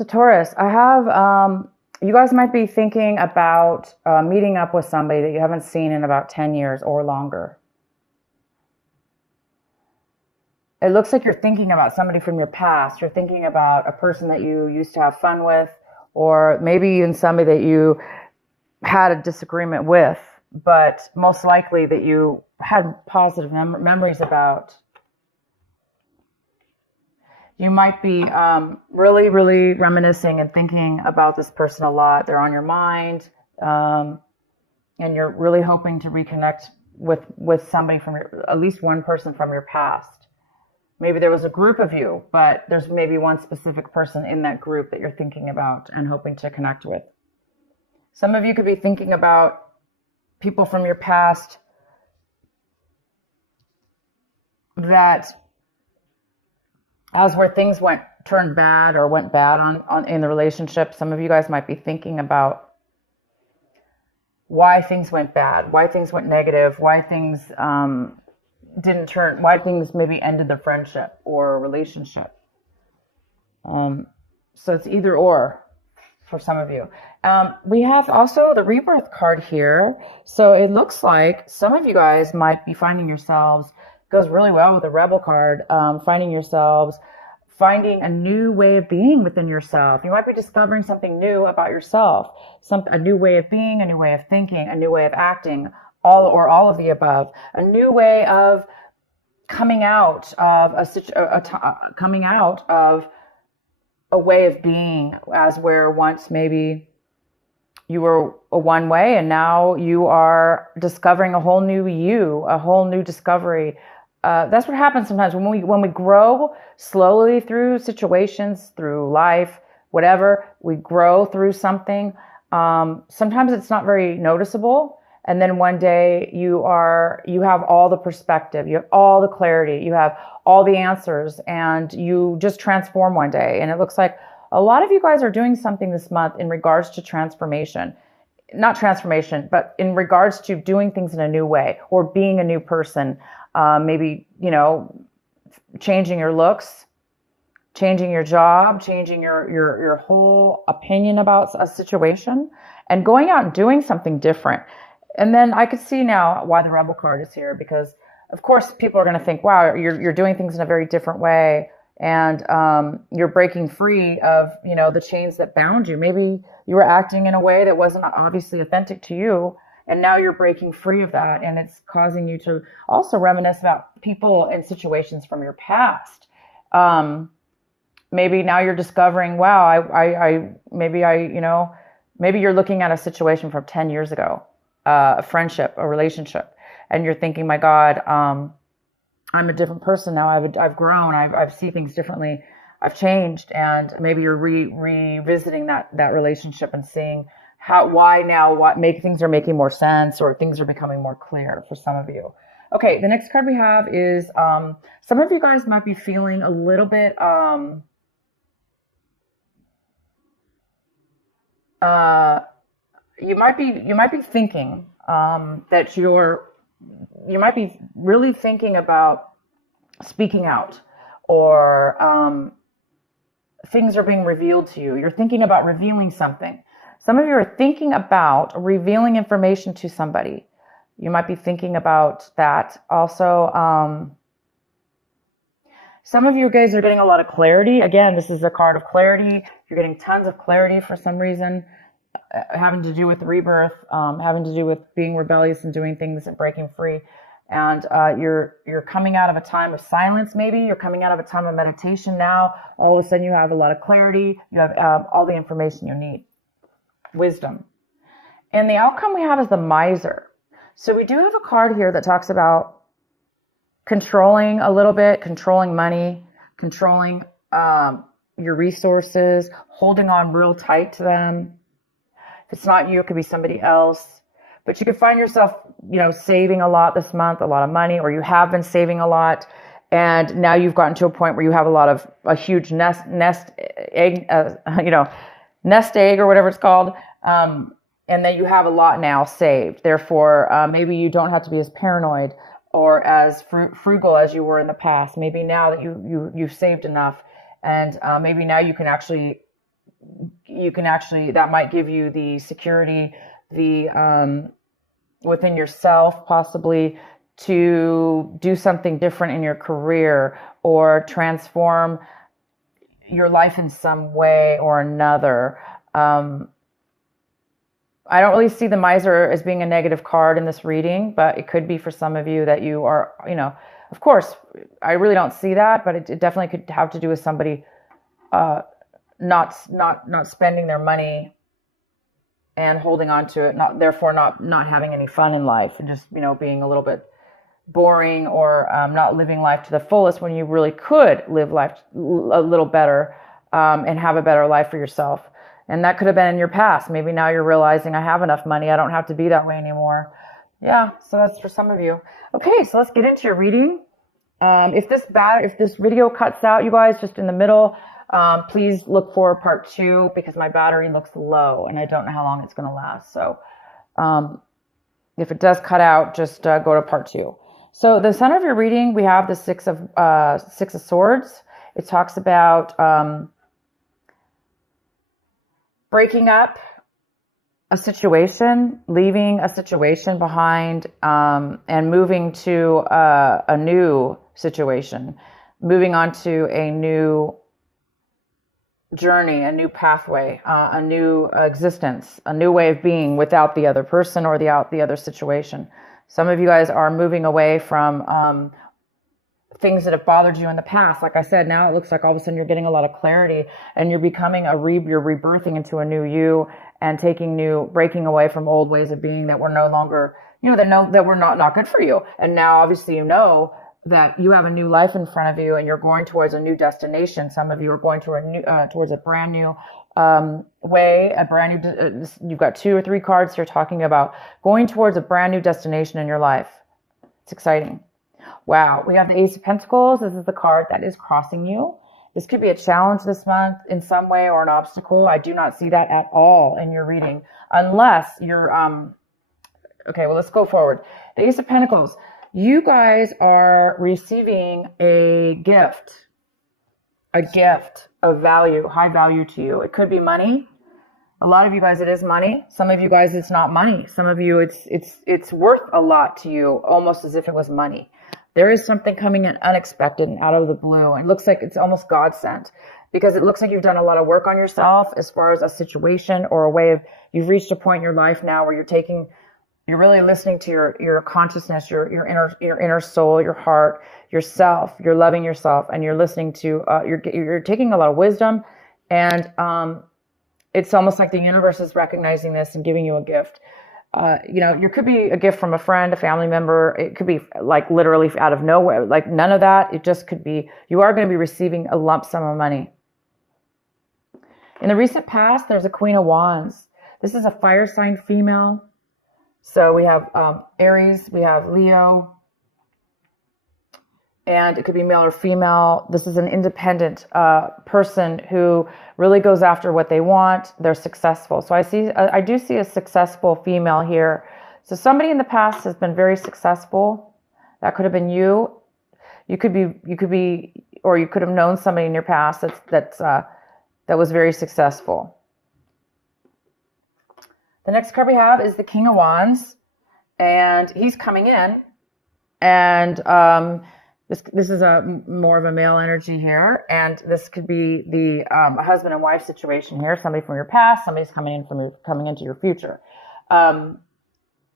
So Taurus, I have, you guys might be thinking about meeting up with somebody that you haven't seen in about 10 years or longer. It looks like you're thinking about somebody from your past. You're thinking about a person that you used to have fun with, or maybe even somebody that you had a disagreement with, but most likely that you had positive memories about. You might be really, really reminiscing and thinking about this person a lot. They're on your mind, and you're really hoping to reconnect with somebody from at least one person from your past. Maybe there was a group of you, but there's maybe one specific person in that group that you're thinking about and hoping to connect with. Some of you could be thinking about people from your past that, as where things turned bad or went bad in the relationship, some of you guys might be thinking about why things went bad, why things went negative, why things why things maybe ended the friendship or relationship. So it's either or for some of you. We have also the rebirth card here. So it looks like some of you guys might be finding yourselves, goes really well with the rebel card, finding a new way of being within yourself. You might be discovering something new about yourself, a new way of being, a new way of thinking, a new way of acting, all of the above, a new way of coming out of a way of being, as where once maybe you were a one way and now you are discovering a whole new you, a whole new discovery. That's what happens sometimes when we grow slowly through situations, through life, whatever, we grow through something. Sometimes it's not very noticeable. And then one day you have all the perspective, you have all the clarity, you have all the answers, and you just transform one day. And it looks like a lot of you guys are doing something this month in regards to transformation. Not transformation, but in regards to doing things in a new way or being a new person. Maybe, changing your looks, changing your job, changing your whole opinion about a situation, and going out and doing something different. And then I could see now why the Rebel card is here, because of course people are going to think, wow, you're doing things in a very different way, and you're breaking free of the chains that bound you. Maybe you were acting in a way that wasn't obviously authentic to you, and now you're breaking free of that, and it's causing you to also reminisce about people and situations from your past. Maybe now you're discovering, wow, maybe you're looking at a situation from 10 years ago, a friendship, a relationship, and you're thinking, my God, I'm a different person now. I've grown. I've seen things differently. I've changed, and maybe you're revisiting that relationship and seeing things are making more sense, or things are becoming more clear for some of you. Okay, the next card we have is some of you guys might be feeling a little bit you might be thinking that you might be really thinking about speaking out, or things are being revealed to you. You're thinking about revealing something. Some of you are thinking about revealing information to somebody. You might be thinking about that. Also, some of you guys are getting a lot of clarity. Again, this is a card of clarity. You're getting tons of clarity for some reason, having to do with rebirth, having to do with being rebellious and doing things and breaking free. And you're coming out of a time of silence. Maybe you're coming out of a time of meditation now. All of a sudden you have a lot of clarity. You have all the information you need. Wisdom. And the outcome we have is the miser. So we do have a card here that talks about controlling a little bit, controlling money, controlling your resources, holding on real tight to them. If it's not you, it could be somebody else. But you could find yourself, saving a lot this month, a lot of money, or you have been saving a lot, and now you've gotten to a point where you have a huge nest egg, nest egg or whatever it's called, and then you have a lot now saved. Therefore, maybe you don't have to be as paranoid or as frugal as you were in the past. Maybe now that you've saved enough, and maybe now you can actually you can actually, that might give you the security, the within yourself, possibly, to do something different in your career or transform your life in some way or another. I don't really see the miser as being a negative card in this reading, but it could be for some of you that you are, of course, I really don't see that, but it definitely could have to do with somebody not spending their money and holding on to it, therefore not having any fun in life, and just, being a little bit boring, or not living life to the fullest, when you really could live life a little better, and have a better life for yourself. And that could have been in your past. Maybe now you're realizing, I have enough money, I don't have to be that way anymore. Yeah, so that's for some of you. Okay, so let's get into your reading. If this video cuts out, you guys, just in the middle, please look for part 2, because my battery looks low and I don't know how long it's going to last. So if it does cut out, just go to part 2. So the center of your reading, we have the Six of Swords. It talks about breaking up a situation, leaving a situation behind, and moving to a new situation, moving on to a new journey, a new pathway, a new existence, a new way of being without the other person or the other situation. Some of you guys are moving away from things that have bothered you in the past. Like I said, now it looks like all of a sudden you're getting a lot of clarity, and you're becoming you're rebirthing into a new you, and breaking away from old ways of being that were no longer, that were not good for you. And now obviously that you have a new life in front of you, and you're going towards a new destination. Some of you are going towards a brand new way, you've got 2 or 3 cards here talking about going towards a brand new destination in your life. It's exciting. Wow, we have the Ace of Pentacles. This is the card that is crossing you. This could be a challenge this month in some way, or an obstacle. I do not see that at all in your reading, unless you're, okay, well, let's go forward. The Ace of Pentacles. You guys are receiving a gift of value, high value to you. It could be money. A lot of you guys, it is money. Some of you guys, it's not money. Some of you, it's worth a lot to you, almost as if it was money. There is something coming in unexpected and out of the blue. It looks like it's almost God sent, because it looks like you've done a lot of work on yourself as far as a situation or a way of, you've reached a point in your life now where you're really listening to your consciousness, your inner soul, your heart, yourself. You're loving yourself, and you're listening to, you're taking a lot of wisdom, and it's almost like the universe is recognizing this and giving you a gift. You could be a gift from a friend, a family member. It could be like literally out of nowhere, like none of that. It just could be, you are going to be receiving a lump sum of money. In the recent past, there's a Queen of Wands. This is a fire sign female. So we have Aries, we have Leo, and it could be male or female. This is an independent person who really goes after what they want. They're successful. So I do see a successful female here. So somebody in the past has been very successful. That could have been you. You could be, or you could have known somebody in your past that was very successful. The next card we have is the King of Wands, and he's coming in, and this is more of a male energy here, and this could be the a husband and wife situation here. Somebody from your past, somebody's coming into your future.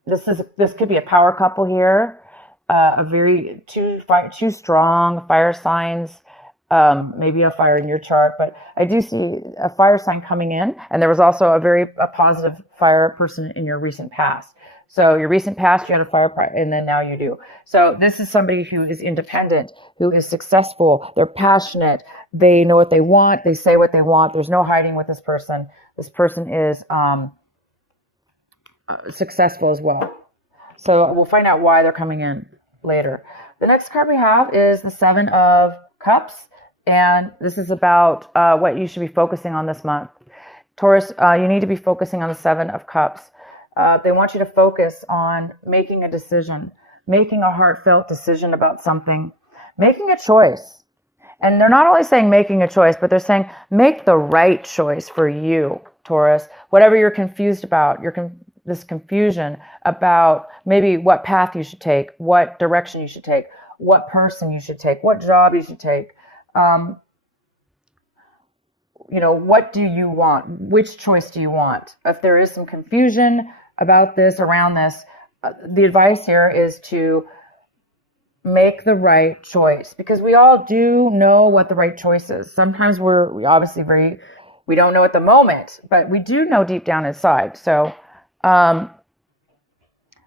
This could be a power couple here, two strong fire signs. Maybe a fire in your chart, but I do see a fire sign coming in, and there was also a positive fire person in your recent past. So your recent past, you had a fire, and then now you do. So this is somebody who is independent, who is successful. They're passionate. They know what they want. They say what they want. There's no hiding with this person. This person is successful as well. So we'll find out why they're coming in later. The next card we have is the Seven of Cups. And this is about what you should be focusing on this month. Taurus, you need to be focusing on the Seven of Cups. They want you to focus on making a decision, making a heartfelt decision about something, making a choice. And they're not only saying making a choice, but they're saying make the right choice for you. Taurus, whatever you're confused about, this confusion about maybe what path you should take, what direction you should take, what person you should take, what job you should take. What do you want? Which choice do you want? If there is some confusion about this, around this, the advice here is to make the right choice, because we all do know what the right choice is. Sometimes we obviously we don't know at the moment, but we do know deep down inside. So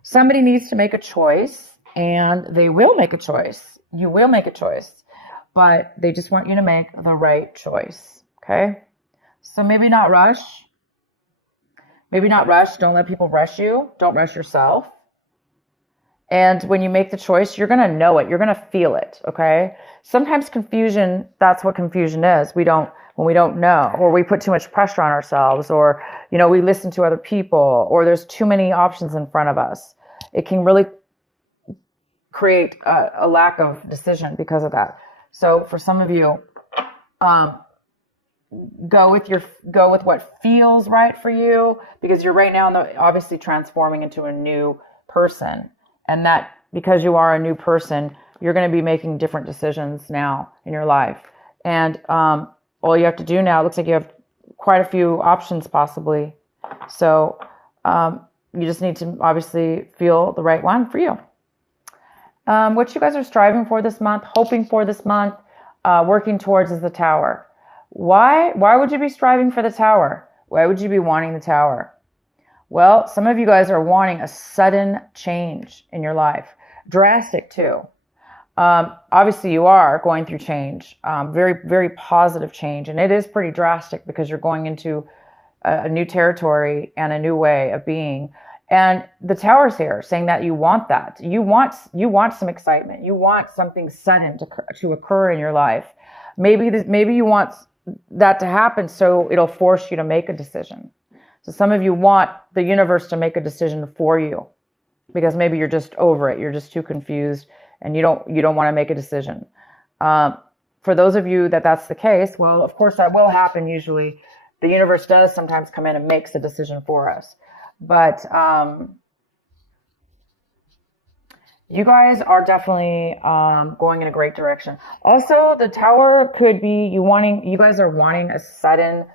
somebody needs to make a choice, and they will make a choice. You will make a choice, but they just want you to make the right choice. Okay? So maybe not rush. Maybe not rush. Don't let people rush you. Don't rush yourself. And when you make the choice, you're going to know it. You're going to feel it. Okay? Sometimes confusion, that's what confusion is. When we don't know, or we put too much pressure on ourselves, or, we listen to other people, or there's too many options in front of us. It can really create a lack of decision because of that. So for some of you, go with what feels right for you, because you're right now obviously transforming into a new person. And that, because you are a new person, you're going to be making different decisions now in your life. And all you have to do now, it looks like you have quite a few options possibly. So you just need to obviously feel the right one for you. What you guys are striving for this month, hoping for this month, working towards is the Tower. Why would you be striving for the Tower? Why would you be wanting the Tower? Well, some of you guys are wanting a sudden change in your life. Drastic too. Obviously you are going through change, very, very positive change. And it is pretty drastic because you're going into a new territory and a new way of being. And the Tower's here saying that you want that. You want some excitement. You want something sudden to occur in your life. Maybe you want that to happen so it'll force you to make a decision. So some of you want the universe to make a decision for you because maybe you're just over it. You're just too confused and you don't want to make a decision. For those of you that's the case, well, of course that will happen usually. The universe does sometimes come in and makes a decision for us. But you guys are definitely going in a great direction. Also, the Tower could be you guys are wanting a sudden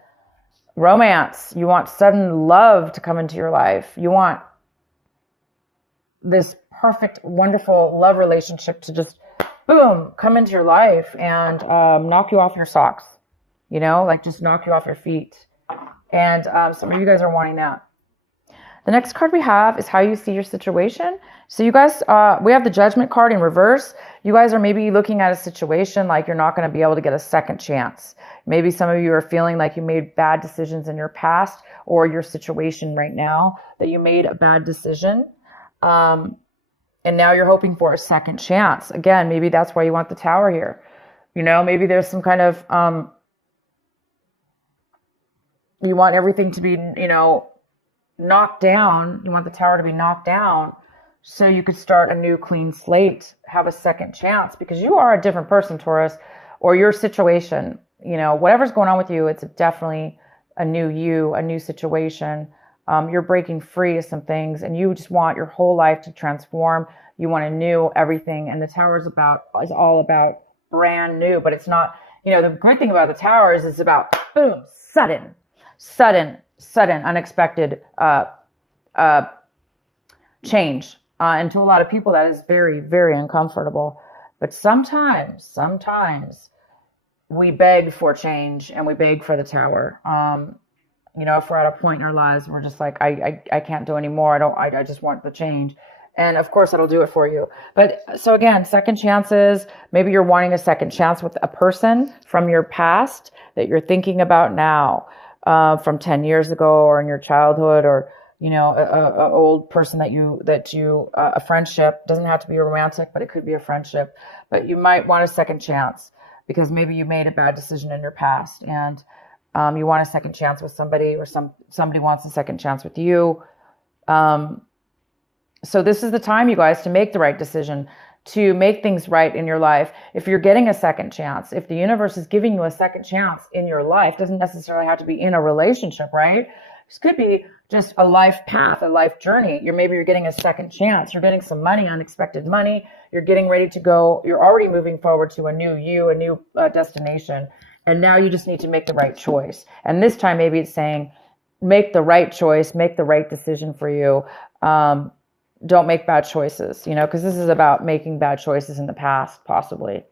romance. You want sudden love to come into your life. You want this perfect, wonderful love relationship to just, boom, come into your life and knock you off your socks. Just knock you off your feet. And some of you guys are wanting that. The next card we have is how you see your situation. So you guys, we have the Judgment card in reverse. You guys are maybe looking at a situation like you're not going to be able to get a second chance. Maybe some of you are feeling like you made bad decisions in your past or your situation right now, that you made a bad decision. And now you're hoping for a second chance. Again, maybe that's why you want the Tower here. Maybe there's some kind of, you want everything to be, knocked down. You want the Tower to be knocked down so you could start a new clean slate, have a second chance, because you are a different person, Taurus, or your situation, whatever's going on with you, it's definitely a new you, a new situation. You're breaking free of some things and you just want your whole life to transform. You want a new everything. And the Tower is all about brand new, but it's not, the good thing about the Tower is it's about boom, sudden, unexpected change. And to a lot of people, that is very, very uncomfortable. But sometimes we beg for change and we beg for the Tower. If we're at a point in our lives, we're just like, I can't do anymore. I just want the change. And of course, that'll do it for you. But so again, second chances, maybe you're wanting a second chance with a person from your past that you're thinking about now. From 10 years ago or in your childhood, or, a old person a friendship. Doesn't have to be a romantic, but it could be a friendship. But you might want a second chance because maybe you made a bad decision in your past and you want a second chance with somebody, or somebody wants a second chance with you. So this is the time, you guys, to make the right decision. to make things right in your life. If you're getting a second chance, if the universe is giving you a second chance in your life, doesn't necessarily have to be in a relationship, right? This could be just a life path, a life journey. Maybe you're getting a second chance. You're getting some money, unexpected money. You're getting ready to go. You're already moving forward to a new you, a new destination. And now you just need to make the right choice. And this time, maybe it's saying, make the right choice, make the right decision for you. Don't make bad choices, because this is about making bad choices in the past, possibly.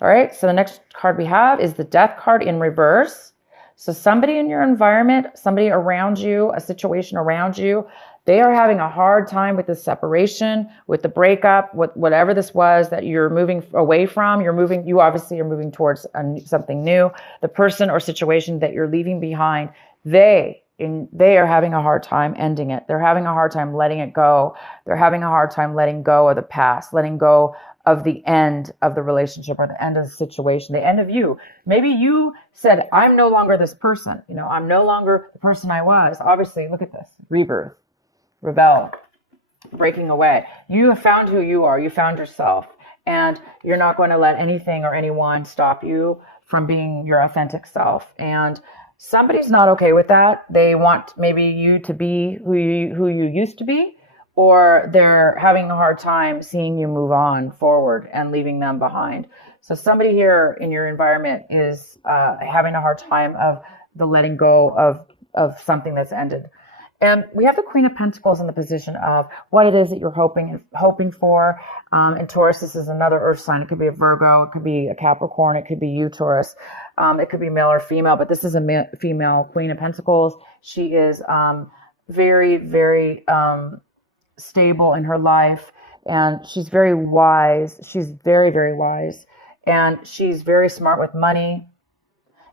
All right. So the next card we have is the Death card in reverse. So somebody in your environment, somebody around you, a situation around you, they are having a hard time with the separation, with the breakup, with whatever this was that you're moving away from. You obviously are moving towards something new. The person or situation that you're leaving behind, they are having a hard time ending it. They're having a hard time letting it go. They're having a hard time letting go of the past, letting go of the end of the relationship or the end of the situation, the end of you. Maybe you said, I'm no longer this person. I'm no longer the person I was. Obviously, look at this. Rebirth, rebel, breaking away. You have found who you are. You found yourself. And you're not going to let anything or anyone stop you from being your authentic self. And somebody's not okay with that. They want maybe you to be who you used to be, or they're having a hard time seeing you move on forward and leaving them behind. So somebody here in your environment is having a hard time of the letting go of something that's ended. And we have the Queen of Pentacles in the position of what it is that you're hoping for. And Taurus, this is another earth sign. It could be a Virgo. It could be a Capricorn. It could be you, Taurus. It could be male or female, but this is a female Queen of Pentacles. She is very, very stable in her life, and she's very wise. She's very, very wise, and she's very smart with money,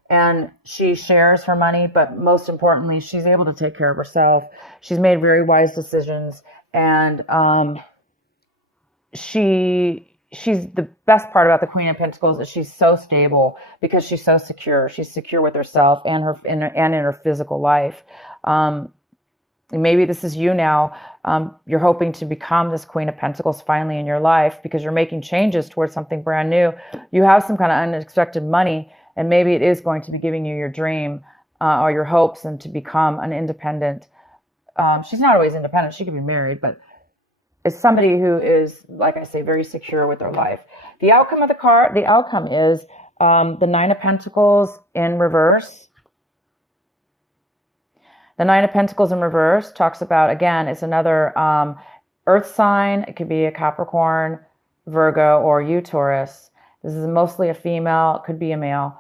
and she shares her money, but most importantly, she's able to take care of herself. She's made very wise decisions, and she's the best part about the Queen of Pentacles is she's so stable because she's so secure. She's secure with herself and in her physical life. Maybe this is you now. You're hoping to become this Queen of Pentacles finally in your life because you're making changes towards something brand new. You have some kind of unexpected money, and maybe it is going to be giving you your dream or your hopes and to become an independent. She's not always independent. She could be married, but it's somebody who is, like I say, very secure with their life. The outcome of the outcome is the Nine of Pentacles in reverse. The Nine of Pentacles in reverse talks about, again, it's another earth sign. It could be a Capricorn, Virgo, or you, Taurus. This is mostly a female. It could be a male.